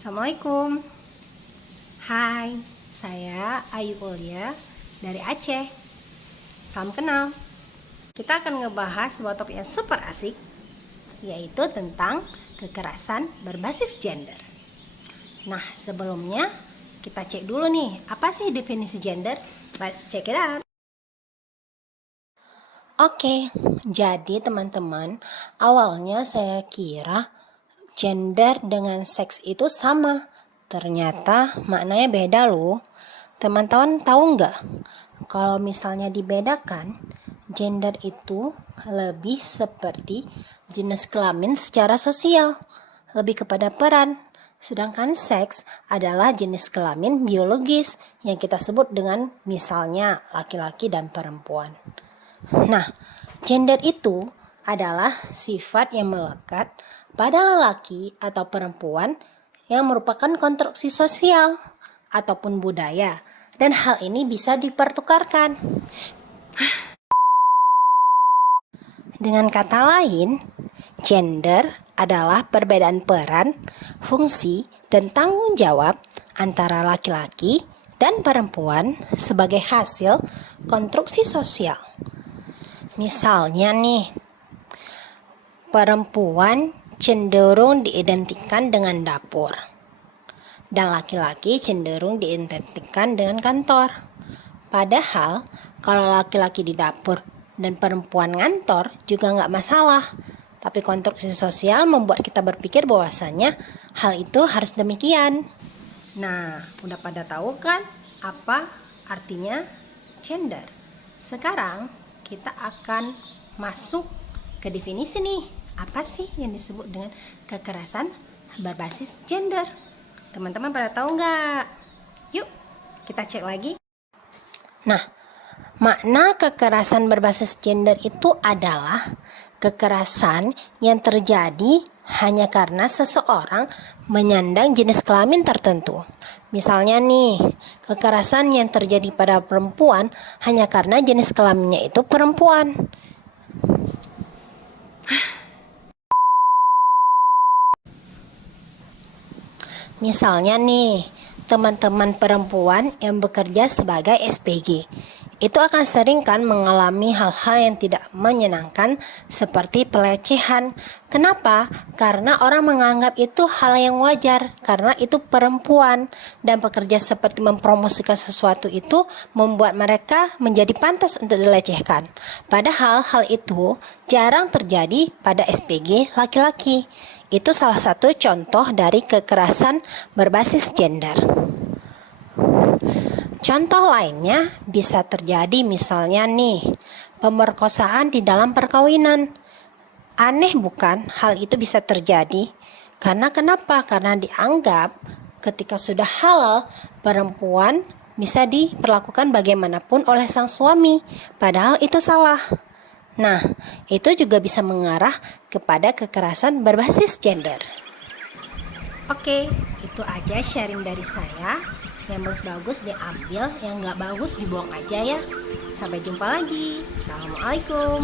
Assalamualaikum. Hai, saya Ayu Aulia dari Aceh. Salam kenal. Kita akan ngebahas sebuah topik yang super asik, yaitu tentang kekerasan berbasis gender. Nah, sebelumnya kita cek dulu nih, apa sih definisi gender? Let's check it out. Oke, jadi teman-teman, awalnya saya kira gender dengan seks itu sama. Ternyata maknanya beda loh. Teman-teman tahu nggak? Kalau misalnya dibedakan, gender itu lebih seperti jenis kelamin secara sosial, lebih kepada peran. Sedangkan seks adalah jenis kelamin biologis yang kita sebut dengan misalnya laki-laki dan perempuan. Nah, gender itu adalah sifat yang melekat pada lelaki atau perempuan yang merupakan konstruksi sosial ataupun budaya, dan hal ini bisa dipertukarkan. Dengan kata lain, gender adalah perbedaan peran, fungsi, dan tanggung jawab antara laki-laki dan perempuan sebagai hasil konstruksi sosial. Misalnya nih, perempuan cenderung diidentikan dengan dapur, dan laki-laki cenderung diidentikan dengan kantor. Padahal, kalau laki-laki di dapur dan perempuan ngantor juga nggak masalah. Tapi konstruksi sosial membuat kita berpikir bahwasanya hal itu harus demikian. Nah, udah pada tahu kan apa artinya gender? Sekarang kita akan masuk ke definisi nih. Apa sih yang disebut dengan kekerasan berbasis gender? Teman-teman pada tahu nggak? Yuk, kita cek lagi. Nah, makna kekerasan berbasis gender itu adalah kekerasan yang terjadi hanya karena seseorang menyandang jenis kelamin tertentu. Misalnya nih, kekerasan yang terjadi pada perempuan hanya karena jenis kelaminnya itu perempuan. Misalnya nih, teman-teman perempuan yang bekerja sebagai SPG itu akan sering kan mengalami hal-hal yang tidak menyenangkan seperti pelecehan. Kenapa? Karena orang menganggap itu hal yang wajar karena itu perempuan, dan pekerja seperti mempromosikan sesuatu itu membuat mereka menjadi pantas untuk dilecehkan. Padahal hal itu jarang terjadi pada SPG laki-laki. Itu salah satu contoh dari kekerasan berbasis gender. Contoh lainnya bisa terjadi misalnya nih, pemerkosaan di dalam perkawinan. Aneh bukan hal itu bisa terjadi? Karena kenapa? Karena dianggap ketika sudah halal, perempuan bisa diperlakukan bagaimanapun oleh sang suami. Padahal itu salah. Nah, itu juga bisa mengarah kepada kekerasan berbasis gender. Oke, itu aja sharing dari saya. Yang bagus-bagus diambil, yang nggak bagus dibuang aja ya. Sampai jumpa lagi. Assalamualaikum.